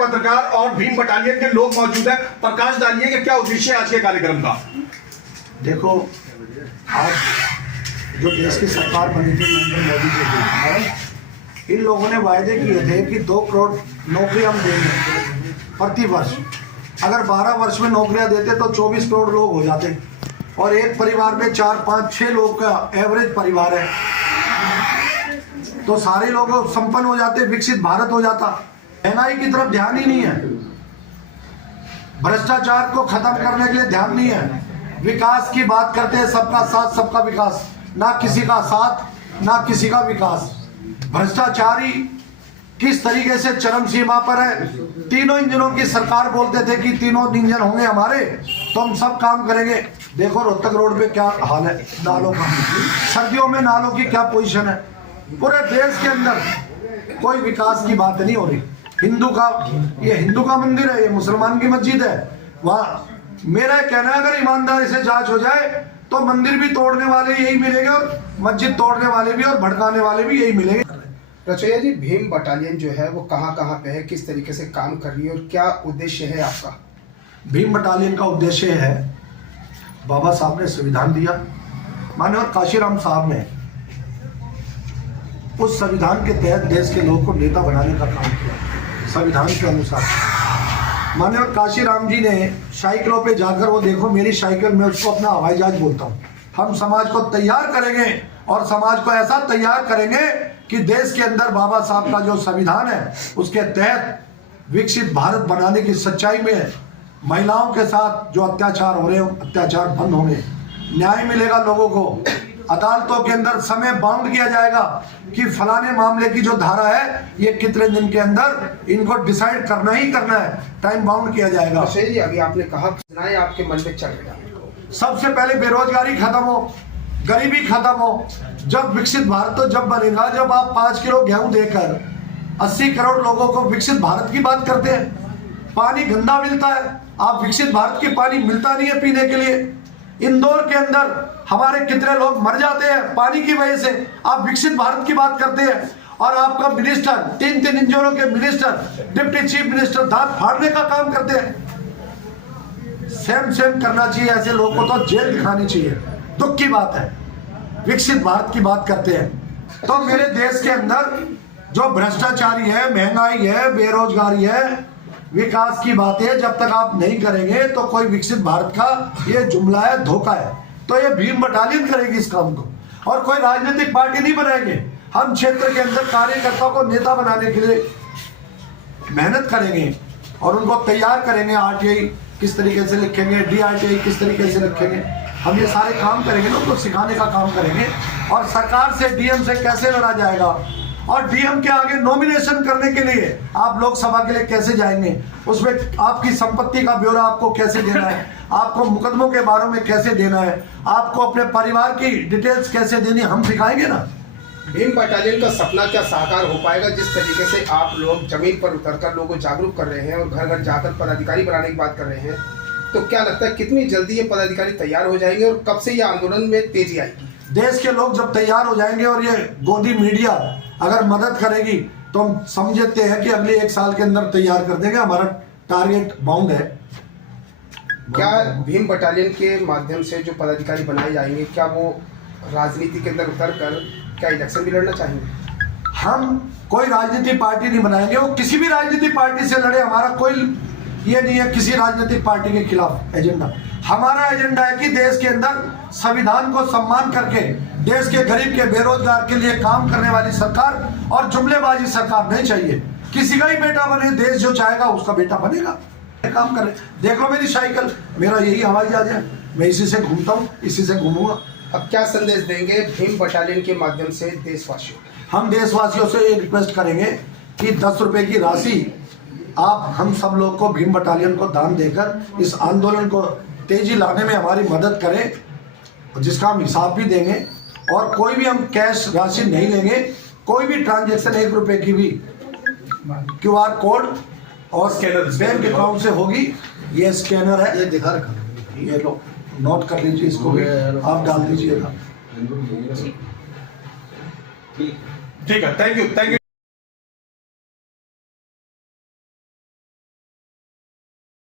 पत्रकार और भीम बटालियन के लोग मौजूद हैं। प्रकाश डालिए कि क्या उद्देश्य है आज के कार्यक्रम का। देखो, आज जो देश की सरकार बनी थी नरेंद्र मोदी जी की, इन लोगों ने वायदे किए थे कि 2 करोड़ नौकरी हम देंगे प्रति वर्ष। अगर 12 वर्ष में नौकरियां देते तो 24 करोड़ लोग हो जाते, और एक परिवार में 4, 5, 6 लोग का एवरेज परिवार है, तो सारे लोग संपन्न हो जाते, विकसित भारत हो जाता। महंगाई की तरफ ध्यान ही नहीं है, भ्रष्टाचार को खत्म करने के लिए ध्यान नहीं है, विकास की बात करते हैं, सबका साथ सबका विकास, ना किसी का साथ ना किसी का विकास। भ्रष्टाचारी किस तरीके से चरम सीमा पर है। तीनों इंजनों की सरकार बोलते थे कि तीनों इंजन होंगे हमारे तो हम सब काम करेंगे। देखो रोहतक रोड पे क्या हाल है नालों का, सर्दियों में नालों की क्या पोजीशन है। पूरे देश के अंदर कोई विकास की बात नहीं हो रही। ये हिंदू का मंदिर है, ये मुसलमान की मस्जिद है। वहाँ मेरा कहना है, अगर ईमानदारी से जांच हो जाए तो मंदिर भी तोड़ने वाले यही मिलेंगे और मस्जिद तोड़ने वाले भी और भड़काने वाले भी यही मिलेंगे। रचैया जी, भीम बटालियन जो है वो कहाँ कहाँ पे है, किस तरीके से काम कर रही है और क्या उद्देश्य है आपका? भीम बटालियन का उद्देश्य है, बाबा साहब ने संविधान दिया, माननीय काशीराम साहब ने उस संविधान के तहत देश के लोगों को नेता बनाने का काम किया। संविधान के अनुसार माननीय काशीराम जी ने साइकिलों पे जाकर, वो देखो मेरी साइकिल, मैं उसको अपना हवाई जहाज बोलता हूँ। हम समाज को तैयार करेंगे और समाज को ऐसा तैयार करेंगे कि देश के अंदर बाबा साहब का जो संविधान है उसके तहत विकसित भारत बनाने की सच्चाई में महिलाओं के साथ जो अत्याचार हो रहे हैं, अत्याचार बंद होंगे, न्याय मिलेगा लोगों को। अदालतों के अंदर समय बाउंड किया जाएगा कि फलाने मामले की जो धारा है ये कितने दिन के अंदर इनको डिसाइड करना ही करना है, टाइम बाउंड किया जाएगा। जी, अभी आपने कहा आपके मन में चल रहा है, सबसे पहले बेरोजगारी खत्म हो, गरीबी खत्म हो। जब विकसित भारत तो जब बनेगा जब आप 5 किलो गेहूं देकर 80 करोड़ लोगों को विकसित भारत की बात करते हैं। पानी गंदा मिलता है, आप विकसित भारत की पानी मिलता नहीं है पीने के लिए। इंदौर के अंदर हमारे कितने लोग मर जाते हैं पानी की वजह से, आप विकसित भारत की बात करते हैं। और आपका मिनिस्टर, 3 इंजनों के मिनिस्टर, डिप्टी चीफ मिनिस्टर दांत फाड़ने का काम करते हैं। सेम करना चाहिए, ऐसे लोगों को तो जेल दिखानी चाहिए। दुख की बात है, विकसित भारत की बात करते हैं तो मेरे देश के अंदर जो भ्रष्टाचारी है, महंगाई है, बेरोजगारी है, विकास की बात है, जब तक आप नहीं करेंगे तो कोई विकसित भारत का ये जुमला है, धोखा है। तो ये भीम बटालियन करेगी इस काम को, और कोई राजनीतिक पार्टी नहीं बनाएंगे। हम क्षेत्र के अंदर कार्यकर्ताओं को नेता बनाने के लिए मेहनत करेंगे और उनको तैयार करेंगे। RTI किस तरीके से लिखेंगे, DRTI किस तरीके से लिखेंगे, हम ये सारे काम करेंगे, उनको सिखाने का काम करेंगे। और सरकार से, DM से कैसे लड़ा जाएगा, और DM के आगे नॉमिनेशन करने के लिए आप लोकसभा के लिए कैसे जाएंगे, उसमें आपकी संपत्ति का ब्यौरा आपको कैसे देना है, आपको मुकदमों के बारे में कैसे देना है, आपको अपने परिवार की डिटेल्स कैसे देनी, हम सिखाएंगे ना। भीम बटालियन का सपना क्या साकार हो पाएगा? जिस तरीके से आप लोग जमीन पर उतरकर लोगों को जागरूक कर रहे हैं और घर घर जाकर पदाधिकारी बनाने की बात कर रहे हैं, तो क्या लगता है कितनी जल्दी ये पदाधिकारी तैयार हो जाएंगे और कब से ये आंदोलन में तेजी आएगी? देश के लोग जब तैयार हो जाएंगे और ये गोदी मीडिया अगर मदद करेगी तो हम समझते हैं कि अगले 1 साल के अंदर तैयार कर देंगे। हमारा टारगेट बाउंड है। क्या भीम बटालियन के माध्यम से जो पदाधिकारी बनाए जाएंगे, क्या वो राजनीति के अंदर उतर कर क्या इलेक्शन भी लड़ना चाहेंगे? हम कोई राजनीतिक पार्टी नहीं बनाएंगे, वो किसी भी राजनीतिक पार्टी से लड़े, हमारा कोई ये नहीं है किसी राजनीतिक पार्टी के खिलाफ एजेंडा। हमारा एजेंडा है कि देश के अंदर संविधान को सम्मान करके देश के गरीब के बेरोजगार के लिए काम करने वाली सरकार और जुमलेबाजी सरकार नहीं चाहिए। किसी का ही बेटा बने, देश जो चाहेगा उसका बेटा बनेगा, काम करे। देख लो मेरी साइकिल, मेरा यही हवाई जहाज है, मैं इसी से घूमता हूँ, इसी से घूमूंगा। अब क्या संदेश देंगे भीम बटालियन के माध्यम से देशवासियों? हम देशवासियों से ये रिक्वेस्ट करेंगे कि 10 रुपए की राशि आप हम सब लोग को भीम बटालियन को दान देकर इस आंदोलन को तेजी लाने में हमारी मदद करें, जिसका हम हिसाब भी देंगे। और कोई भी हम कैश राशि नहीं लेंगे, कोई भी ट्रांजैक्शन 1 रुपए की भी QR कोड और स्कैनर बैंक अकाउंट से होगी। ये स्कैनर है, ये दिखा रखा, ये लो नोट कर लीजिए, इसको भी आप डाल दीजिएगा। ठीक है, थैंक यू।